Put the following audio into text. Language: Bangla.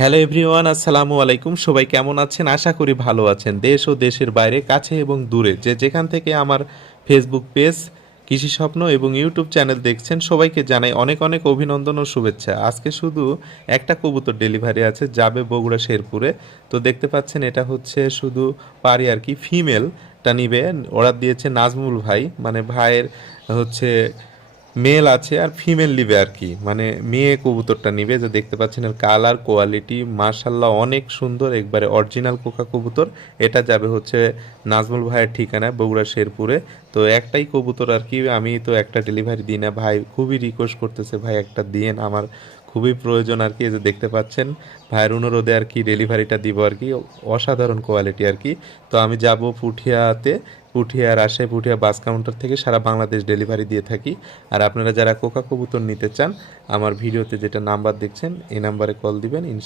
হ্যালো এভরিওয়ান, আসসালামু আলাইকুম। সবাই কেমন আছেন? আশা করি ভালো আছেন। দেশ ও দেশের বাইরে, কাছে এবং দূরে, যে যেখান থেকে আমার ফেসবুক পেজ কৃষি স্বপ্ন এবং ইউটিউব চ্যানেল দেখছেন, সবাইকে জানাই অনেক অনেক অভিনন্দন ও শুভেচ্ছা। আজকে শুধু একটা কবুতর ডেলিভারি আছে, যাবে বগুড়া শেরপুরে। তো দেখতে পাচ্ছেন, এটা হচ্ছে শুধু পারি আর কি, ফিমেলটা নিবে। অর্ডার দিয়েছে নাজমুল ভাই, মানে ভাইয়ের হচ্ছে মেল আছে আর ফিমেল নিবে আর কি, মানে মেয়ে কবুতরটা নিবে। যে দেখতে পাচ্ছেন এর কালার কোয়ালিটি মার্শাল্লাহ অনেক সুন্দর, একবারে অরিজিনাল কোকা কবুতর। এটা যাবে হচ্ছে নাজমুল ভাইয়ের ঠিকানায় বগুড়া শেরপুরে। তো একটাই কবুতর আর কি, আমি তো একটা ডেলিভারি দিই না, ভাই খুবই রিকোয়েস্ট করতেছে, ভাই একটা দিয়েন, আমার খুবই প্রয়োজন আর কি। এই যে দেখতে পাচ্ছেন ভাইয়ের অনুরোধে আর কি ডেলিভারিটা দিব আর কি। অসাধারণ কোয়ালিটি আর কি। তো আমি যাব পুঠিয়াতে। পুঠিয়া, রাজশাহী পুঠিয়া বাস কাউন্টার থেকে সারা বাংলাদেশ ডেলিভারি দিয়ে থাকি। আর আপনারা যারা কোকা কবুতর নিতে চান, আমার ভিডিওতে যেটা নাম্বার দেখছেন এই নাম্বারে কল দিবেন।